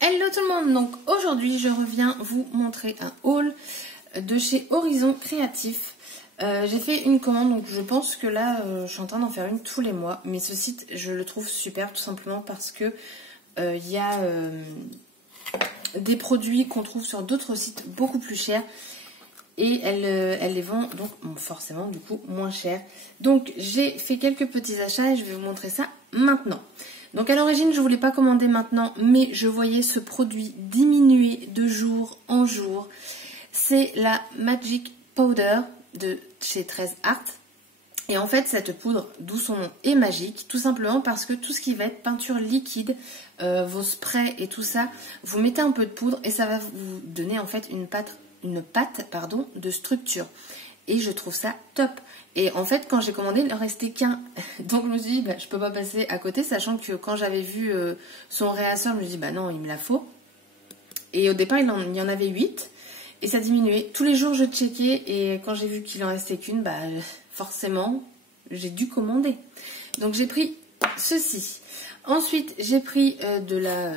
Hello tout le monde, donc aujourd'hui je reviens vous montrer un haul de chez Horizon Créatif. J'ai fait une commande, donc je pense que là je suis en train d'en faire une tous les mois. Mais ce site je le trouve super tout simplement parce que il y a des produits qu'on trouve sur d'autres sites beaucoup plus chers. Et elle les vend donc forcément du coup moins cher. Donc j'ai fait quelques petits achats et je vais vous montrer ça maintenant. Donc à l'origine je ne voulais pas commander maintenant, mais je voyais ce produit diminuer de jour en jour. C'est la Magic Powder de chez 13 Art. Et en fait cette poudre, d'où son nom, est magique, tout simplement parce que tout ce qui va être peinture liquide, vos sprays et tout ça, vous mettez un peu de poudre et ça va vous donner en fait une pâte de structure. Et je trouve ça top. Et en fait, quand j'ai commandé, il ne restait qu'un. Donc je me suis dit, bah, je peux pas passer à côté, sachant que quand j'avais vu son réassort, je me suis dit, bah non, il me la faut. Et au départ, il y en avait 8. Et ça diminuait. Tous les jours, je checkais. Et quand j'ai vu qu'il en restait qu'une, bah forcément, j'ai dû commander. Donc j'ai pris ceci. Ensuite, j'ai pris de la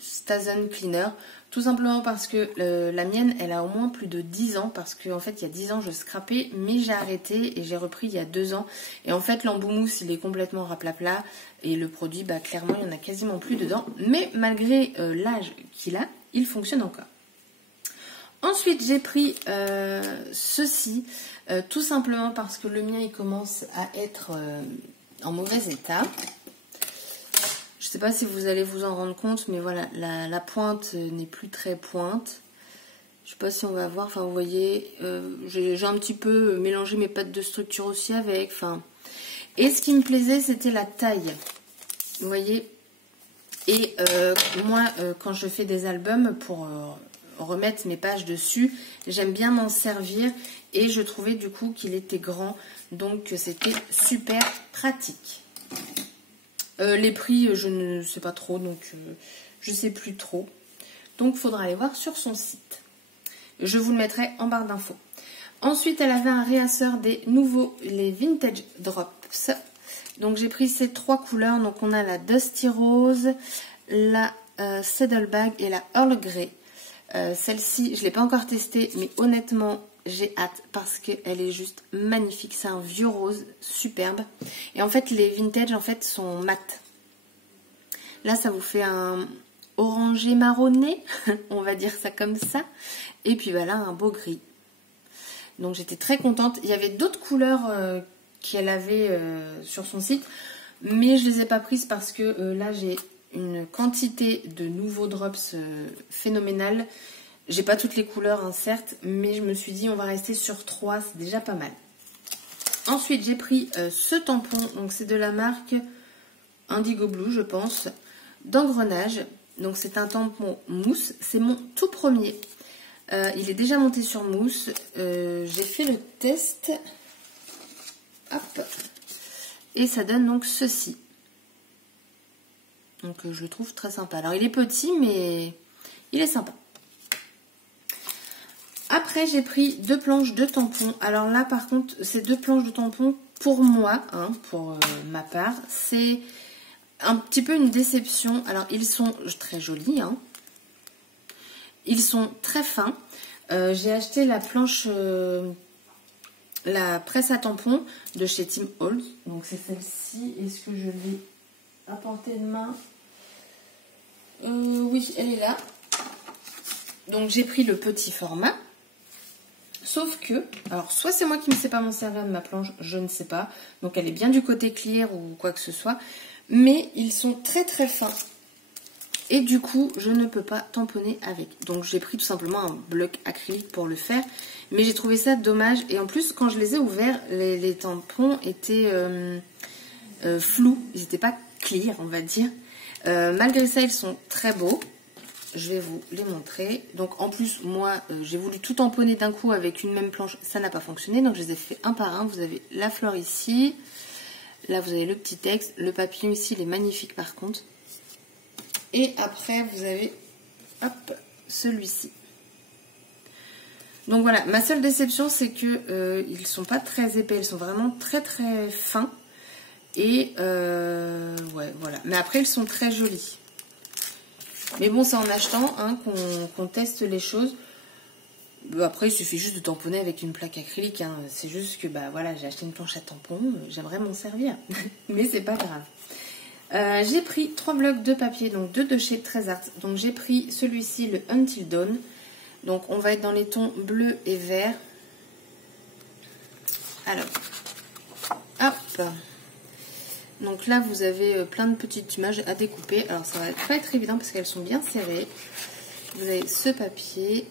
Stazen Cleaner. Tout simplement parce que la mienne, elle a au moins plus de 10 ans. Parce qu'en fait, il y a 10 ans, je scrapais, mais j'ai arrêté et j'ai repris il y a 2 ans. Et en fait, l'embout mousse, il est complètement raplapla. Et le produit, bah, clairement, il n'y en a quasiment plus dedans. Mais malgré l'âge qu'il a, il fonctionne encore. Ensuite, j'ai pris ceci. Tout simplement parce que le mien, il commence à être en mauvais état. Je ne sais pas si vous allez vous en rendre compte, mais voilà, la pointe n'est plus très pointe. Je ne sais pas si on va voir, enfin vous voyez, j'ai un petit peu mélangé mes pâtes de structure aussi avec. Enfin. Et ce qui me plaisait, c'était la taille. Vous voyez. Et moi, quand je fais des albums pour remettre mes pages dessus, j'aime bien m'en servir. Et je trouvais du coup qu'il était grand, donc c'était super pratique. Les prix, je ne sais pas trop, donc je ne sais plus trop. Donc, il faudra aller voir sur son site. Je vous le mettrai en barre d'infos. Ensuite, elle avait un réasseur des nouveaux, les Vintage Drops. Donc, j'ai pris ces 3 couleurs. Donc, on a la Dusty Rose, la Saddlebag et la Earl Grey. Celle-ci, je ne l'ai pas encore testée, mais honnêtement, j'ai hâte parce qu'elle est juste magnifique. C'est un vieux rose superbe. Et en fait, les vintage en fait sont mat. Là, ça vous fait un orangé marronné, on va dire ça comme ça. Et puis voilà, un beau gris. Donc j'étais très contente. Il y avait d'autres couleurs qu'elle avait sur son site, mais je les ai pas prises parce que là, j'ai une quantité de nouveaux drops phénoménale. J'ai pas toutes les couleurs, hein, certes, mais je me suis dit on va rester sur 3, c'est déjà pas mal. Ensuite, j'ai pris ce tampon, donc c'est de la marque Indigo Blue, je pense, d'engrenage. Donc c'est un tampon mousse, c'est mon tout premier. Il est déjà monté sur mousse. J'ai fait le test. Hop. Et ça donne donc ceci. Donc je le trouve très sympa. Alors il est petit, mais il est sympa. Après, j'ai pris 2 planches de tampons. Alors là, par contre, ces 2 planches de tampons, pour moi, hein, pour ma part, c'est un petit peu une déception. Alors, ils sont très jolis. Hein. Ils sont très fins. J'ai acheté la planche, la presse à tampons de chez Tim Holtz. Donc, c'est celle-ci. Est-ce que je l'ai à portée de main? Oui, elle est là. Donc, j'ai pris le petit format. Sauf que, alors soit c'est moi qui ne sais pas m'en servir de ma planche, je ne sais pas. Donc elle est bien du côté clear ou quoi que ce soit. Mais ils sont très très fins. Et du coup, je ne peux pas tamponner avec. Donc j'ai pris tout simplement un bloc acrylique pour le faire. Mais j'ai trouvé ça dommage. Et en plus, quand je les ai ouverts, les tampons étaient flous. Ils n'étaient pas clear, on va dire. Malgré ça, ils sont très beaux. Je vais vous les montrer. Donc en plus, moi, j'ai voulu tout tamponner d'un coup avec une même planche. Ça n'a pas fonctionné. Donc je les ai fait un par un. Vous avez la fleur ici. Là, vous avez le petit texte. Le papillon ici, il est magnifique par contre. Et après, vous avez hop, celui-ci. Donc voilà, ma seule déception, c'est que ils sont pas très épais. Ils sont vraiment très très fins. Et ouais, voilà. Mais après, ils sont très jolis. Mais bon, c'est en achetant hein, qu'on teste les choses. Après, il suffit juste de tamponner avec une plaque acrylique. Hein. C'est juste que bah voilà, j'ai acheté une planche à tampons. J'aimerais m'en servir. Mais c'est pas grave. J'ai pris 3 blocs de papier, donc 2 de chez Trésart. Donc j'ai pris celui-ci, le Until Dawn. Donc on va être dans les tons bleu et vert. Alors, hop. Donc là, vous avez plein de petites images à découper. Alors ça va pas être évident parce qu'elles sont bien serrées. Vous avez ce papier.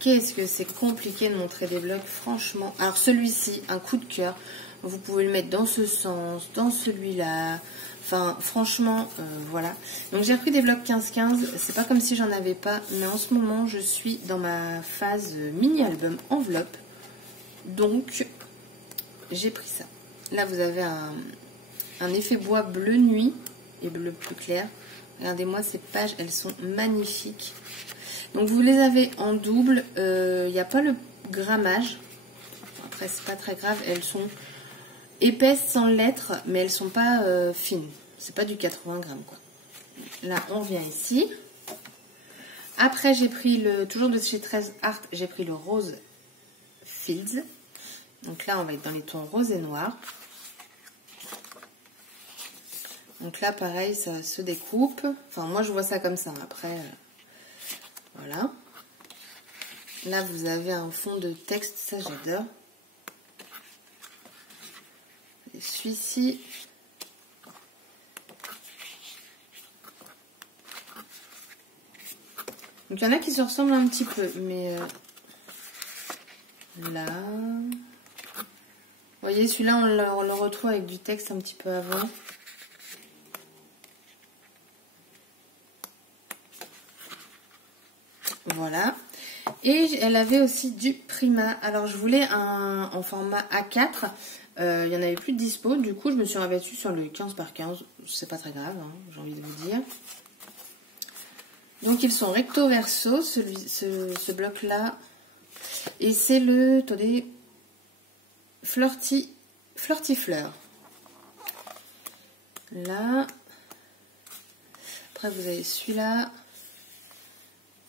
Qu'est-ce que c'est compliqué de montrer des blocs, franchement. Alors celui-ci, un coup de cœur. Vous pouvez le mettre dans ce sens, dans celui-là. Enfin, franchement, voilà. Donc j'ai repris des blocs 15-15. C'est pas comme si j'en avais pas. Mais en ce moment, je suis dans ma phase mini-album enveloppe. Donc, j'ai pris ça. Là, vous avez un effet bois bleu nuit et bleu plus clair. Regardez-moi ces pages, elles sont magnifiques. Donc vous les avez en double, il n'y a pas le grammage, après c'est pas très grave, elles sont épaisses sans lettres, mais elles sont pas fines, c'est pas du 80 grammes quoi. Là on revient ici, après j'ai pris toujours de chez Trésart, j'ai pris le Rose Fields, donc là on va être dans les tons rose et noir. Donc là pareil ça se découpe, enfin moi je vois ça comme ça, après... Voilà. Là, vous avez un fond de texte, ça j'adore. Et celui-ci. Donc il y en a qui se ressemblent un petit peu, mais là. Vous voyez, celui-là, on le retrouve avec du texte un petit peu avant. Voilà. Et elle avait aussi du Prima. Alors, je voulais en format A4. Il n'y en avait plus de dispo. Du coup, je me suis rabattue sur le 15 par 15. C'est pas très grave, hein, j'ai envie de vous dire. Donc, ils sont recto verso, ce bloc-là. Et c'est le, attendez, Flirty Fleur. Là. Après, vous avez celui-là.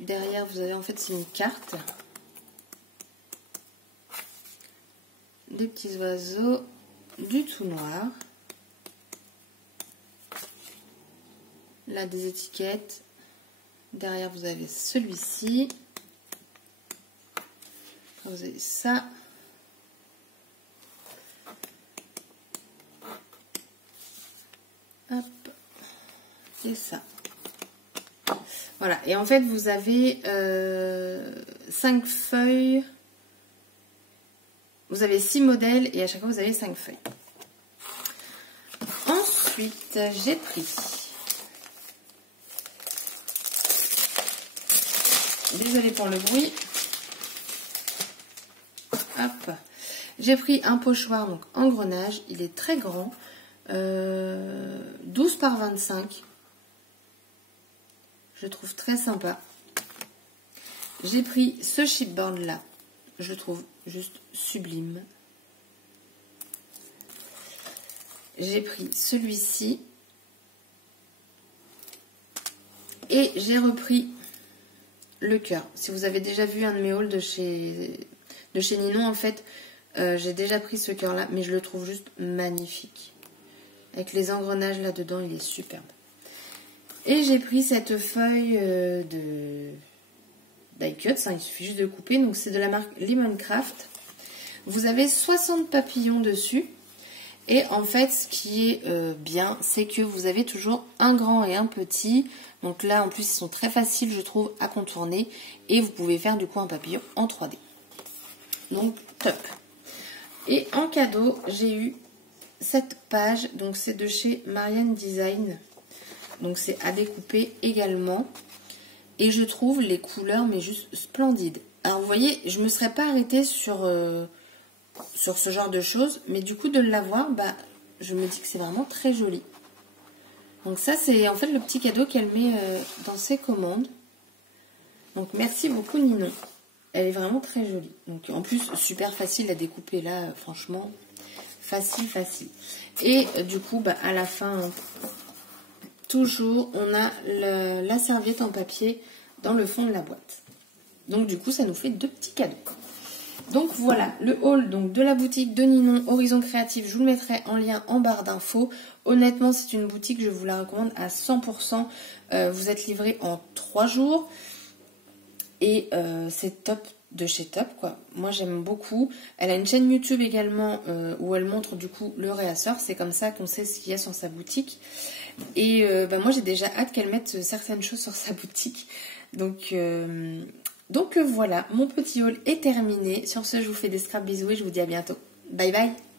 Derrière, vous avez en fait, c'est une carte. Des petits oiseaux, du tout noir. Là, des étiquettes. Derrière, vous avez celui-ci. Vous avez ça. Hop. Et ça. Voilà, et en fait vous avez 5 feuilles, vous avez 6 modèles et à chaque fois vous avez 5 feuilles. Ensuite j'ai pris, désolée pour le bruit, hop, j'ai pris un pochoir donc engrenage, il est très grand, 12 par 25. Je trouve très sympa. J'ai pris ce chipboard là. Je trouve juste sublime. J'ai pris celui-ci. Et j'ai repris le cœur. Si vous avez déjà vu un de mes hauls de chez Ninon, en fait, j'ai déjà pris ce cœur là. Mais je le trouve juste magnifique. Avec les engrenages là-dedans, il est superbe. Et j'ai pris cette feuille de die cuts, hein, il suffit juste de couper. Donc c'est de la marque Lemoncraft. Vous avez 60 papillons dessus. Et en fait, ce qui est bien, c'est que vous avez toujours un grand et un petit. Donc là, en plus, ils sont très faciles, je trouve, à contourner. Et vous pouvez faire du coup un papillon en 3D. Donc, top. Et en cadeau, j'ai eu cette page. Donc c'est de chez Marianne Design. Donc c'est à découper également. Et je trouve les couleurs mais juste splendides. Alors vous voyez, je ne me serais pas arrêtée sur ce genre de choses. Mais du coup de l'avoir, bah, je me dis que c'est vraiment très joli. Donc ça c'est en fait le petit cadeau qu'elle met dans ses commandes. Donc merci beaucoup Ninon. Elle est vraiment très jolie. Donc en plus super facile à découper là, franchement. Facile. Et du coup bah, à la fin... toujours, on a la serviette en papier dans le fond de la boîte. Donc du coup, ça nous fait 2 petits cadeaux. Donc voilà, le haul donc, de la boutique de Ninon, Horizon Créatif, je vous le mettrai en lien en barre d'infos. Honnêtement, c'est une boutique, je vous la recommande à 100%. Vous êtes livré en 3 jours. Et c'est top de chez Top, quoi. Moi, j'aime beaucoup. Elle a une chaîne YouTube également où elle montre du coup le réassort. C'est comme ça qu'on sait ce qu'il y a sur sa boutique. Et moi, j'ai déjà hâte qu'elle mette certaines choses sur sa boutique. Donc voilà, mon petit haul est terminé. Sur ce, je vous fais des scraps bisous et je vous dis à bientôt. Bye bye!